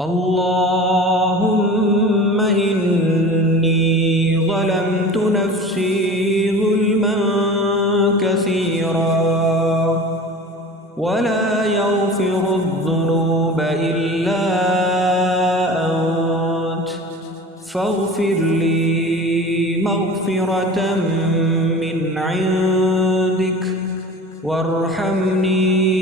اللهم إني ظلمت نفسي ظلما كثيرا ولا يغفر الذنوب إلا أنت فاغفر لي مغفرة من عندك وارحمني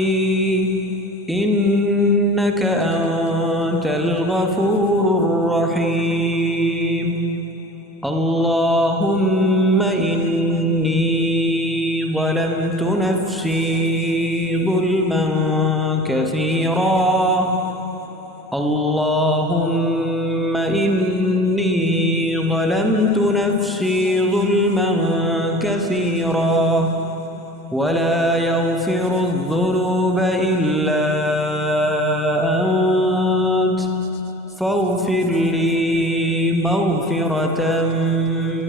إنك أنت الغفور الرحيم. اللهم إني ظلمت نفسي ظلما كثيرا اللهم إني ظلمت نفسي ظلما كثيرا ولا يغفر الذنوب إلا أنت فاغفر لي مغفرة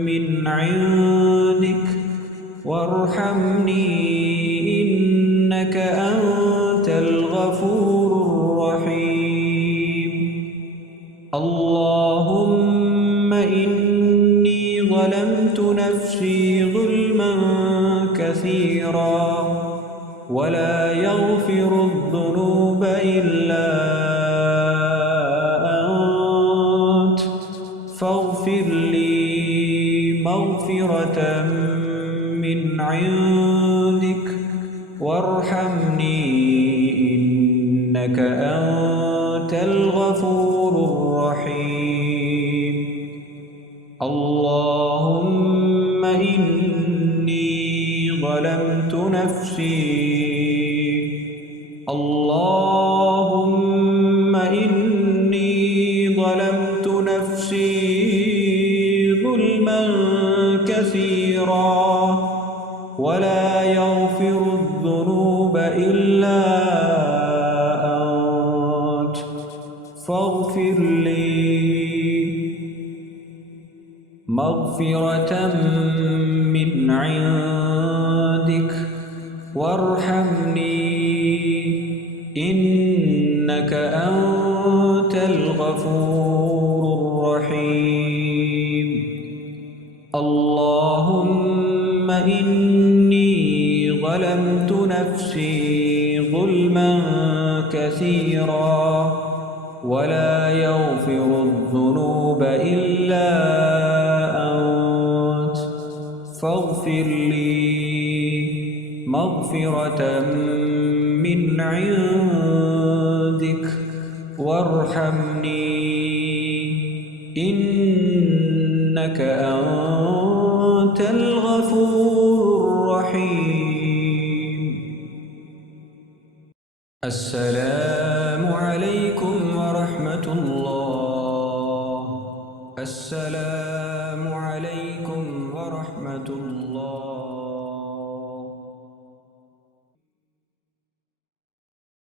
من عندك وارحمني إنك أنت الغفور الرحيم. اللهم إني ظلمت نفسي ظلما كثيرا ولا يغفر الذنوب إلا أنت فاغفر لي مغفرة من عندك وارحمني إنك أنت الغفور الرحيم. اللهم إني ظلمت نفسي اللهم إني ظلمت نفسي ظلما كثيرا ولا يغفر الذنوب إلا أنت فاغفر لي مغفرة من عندك وارحمني إنك أنت الغفور الرحيم. اللهم إني ظلمت نفسي ظلما كثيرا ولا يغفر الذنوب إلا أنت فاغفر لي مغفرة من عندك وارحمني إنك أنت الغفور الرحيم. السلام عليكم ورحمة الله. السلام عليكم ورحمة الله.